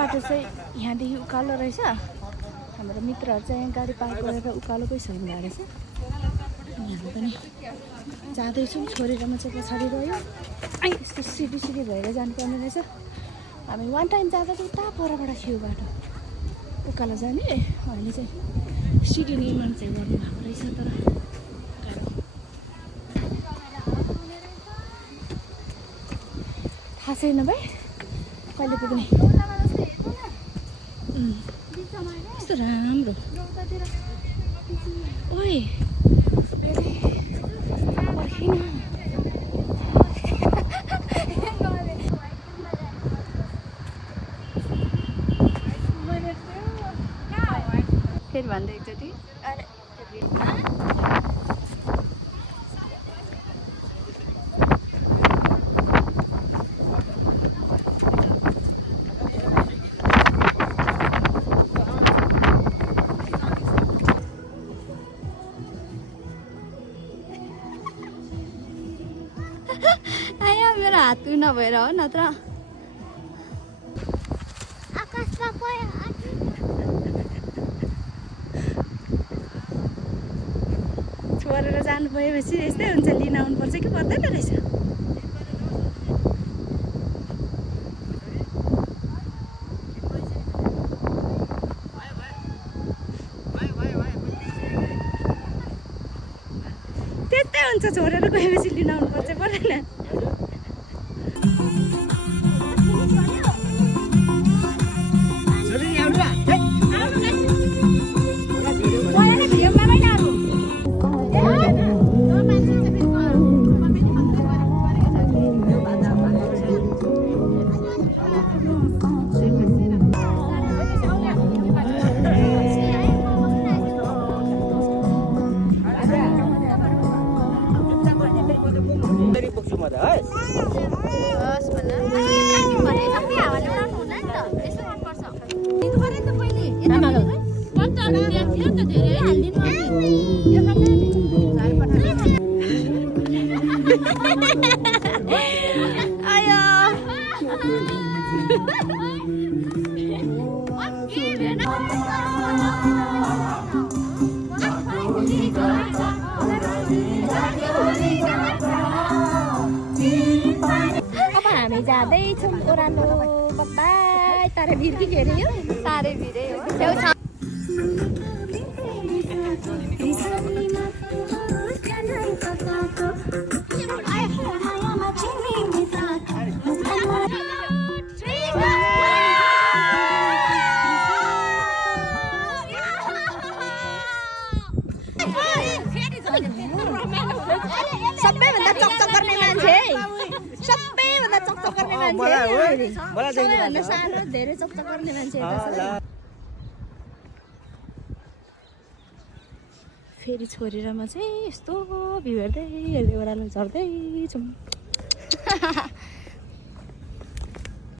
बाटो चाहिँ यहाँदेखि उकालो रहेछ। हाम्रो मित्रहरू चाहिँ यहाँ गाडी पार्क गरेर उकालो गइसक्नु भएको रहेछ। हामी पनि जाँदैछौँ। छोरी र म चाहिँ पछाडि रह्यो। यस्तो सिडी भएर जानुपर्ने रहेछ। हामी वान टाइम जाँदा चाहिँ उता परबाट थियो बाटो उकालो जाने। अहिले चाहिँ सिडी निर्माण चाहिँ गर्नुभएको रहेछ। तर थाहा छैन भाइ कहिले पुग्ने। कस्तो राम्रो। ओइ पर्खिन। फेरि भन्दै एकचोटि। आयो मेरो हात नभएर हो नत्र छोडेर जानु भएपछि यस्तै हुन्छ। लिन आउनुपर्छ कि पर्दैन रहेछ। त्यस्तै हुन्छ। छोडेर गएपछि लिन आउनुपर्छ पर्दैन। अब हामी जाँदैछौँ ओह्रालो। बाई तारे भिर कि के अरे यो? तारे भिरै हो। सबैभन्दा चकचक गर्ने मान्छे। सबैभन्दा चकचक गर्ने मान्छे। सबैभन्दा सानो धेरै चकचक गर्ने मान्छे। फेरि छोरी र म चाहिँ यस्तो भिउ हेर्दै ओह्रालो झर्दैछौँ।